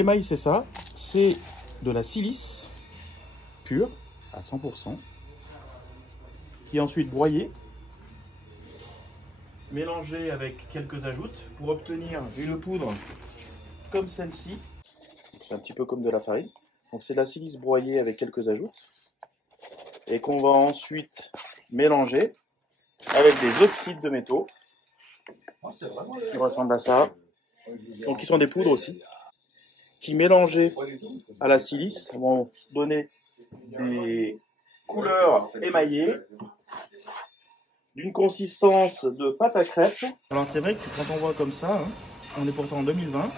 l'émail, c'est ça. C'est de la silice pure à 100%, qui est ensuite broyée, mélangée avec quelques ajoutes pour obtenir une poudre comme celle-ci. C'est un petit peu comme de la farine. Donc c'est de la silice broyée avec quelques ajoutes et qu'on va ensuite mélanger avec des oxydes de métaux qui ressemblent à ça. Donc qui sont des poudres aussi, qui mélangées à la silice vont donner des couleurs émaillées d'une consistance de pâte à crêpes. Alors c'est vrai que quand on voit comme ça, hein, on est pourtant en 2020,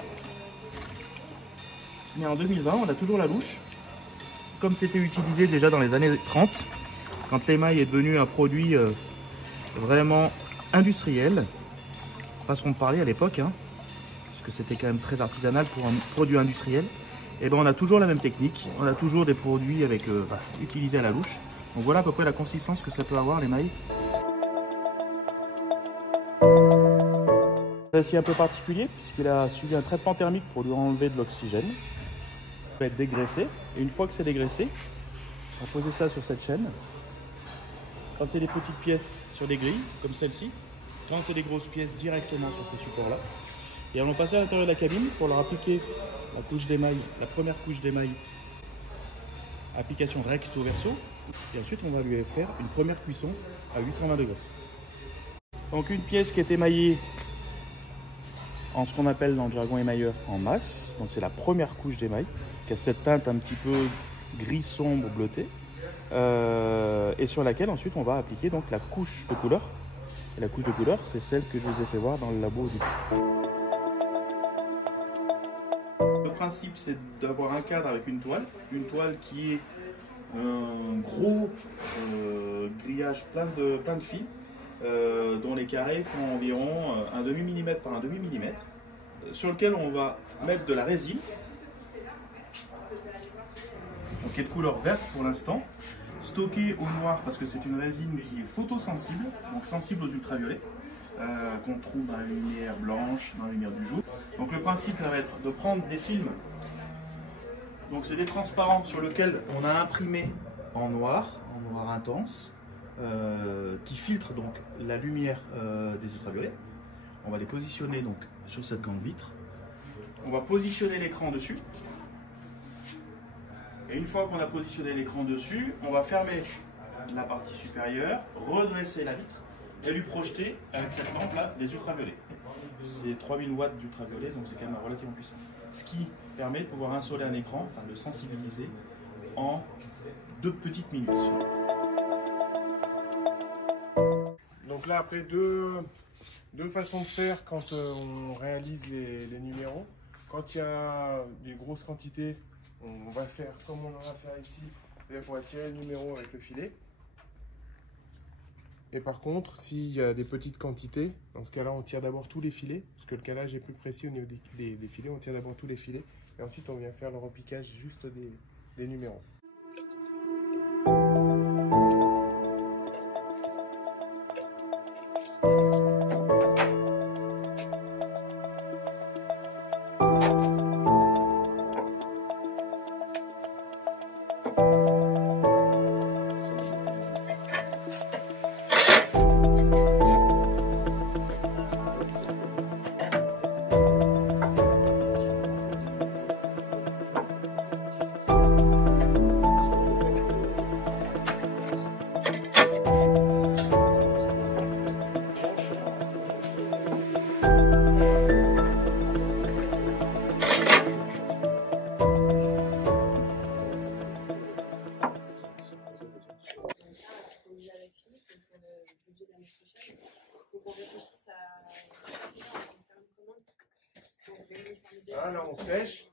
mais en 2020 on a toujours la louche, comme c'était utilisé déjà dans les années 30, quand l'émail est devenu un produit vraiment industriel, façon de parler à l'époque, hein, parce que c'était quand même très artisanal pour un produit industriel. Et ben on a toujours la même technique, on a toujours des produits avec utilisés à la louche. Donc voilà à peu près la consistance que ça peut avoir l'émail. C'est un peu particulier puisqu'il a subi un traitement thermique pour lui enlever de l'oxygène. Il va être dégraissé et une fois que c'est dégraissé, on va poser ça sur cette chaîne. Quand c'est des petites pièces sur des grilles comme celle-ci, quand c'est des grosses pièces directement sur ces supports-là. Et on va passer à l'intérieur de la cabine pour leur appliquer la couche d'émail, la première couche d'émail, application recto verso. Et ensuite on va lui faire une première cuisson à 820 degrés. Donc une pièce qui est émaillée en ce qu'on appelle dans le jargon émailleur en masse. Donc c'est la première couche d'émail qui a cette teinte un petit peu gris sombre bleuté et sur laquelle ensuite on va appliquer donc la couche de couleur. Et la couche de couleur, c'est celle que je vous ai fait voir dans le labo au début. Le principe, c'est d'avoir un cadre avec une toile qui est un gros grillage plein de fils, dont les carrés font environ un demi-millimètre par un demi-millimètre, sur lequel on va mettre de la résine, donc qui est de couleur verte pour l'instant, stockée au noir parce que c'est une résine qui est photosensible, donc sensible aux ultraviolets, qu'on trouve dans la lumière blanche, dans la lumière du jour. Donc le principe va être de prendre des films, donc c'est des transparents sur lesquels on a imprimé en noir intense, qui filtrent donc la lumière des ultraviolets. On va les positionner donc sur cette grande vitre. On va positionner l'écran dessus. Et une fois qu'on a positionné l'écran dessus, on va fermer la partie supérieure, redresser la vitre et lui projeter avec cette lampe là des ultraviolets. C'est 3000 watts d'ultraviolets, donc c'est quand même relativement puissant. Ce qui permet de pouvoir insoler un écran, enfin de le sensibiliser en 2 petites minutes. Donc là après deux façons de faire quand on réalise les numéros. Quand il y a des grosses quantités, on va faire comme on va faire ici, c'est-à-dire qu'on va tirer le numéro avec le filet. Et par contre, s'il y a des petites quantités, dans ce cas-là, on tire d'abord tous les filets, parce que le calage est plus précis au niveau des filets, on tire d'abord tous les filets, et ensuite on vient faire le repiquage juste des numéros. Là, on sèche.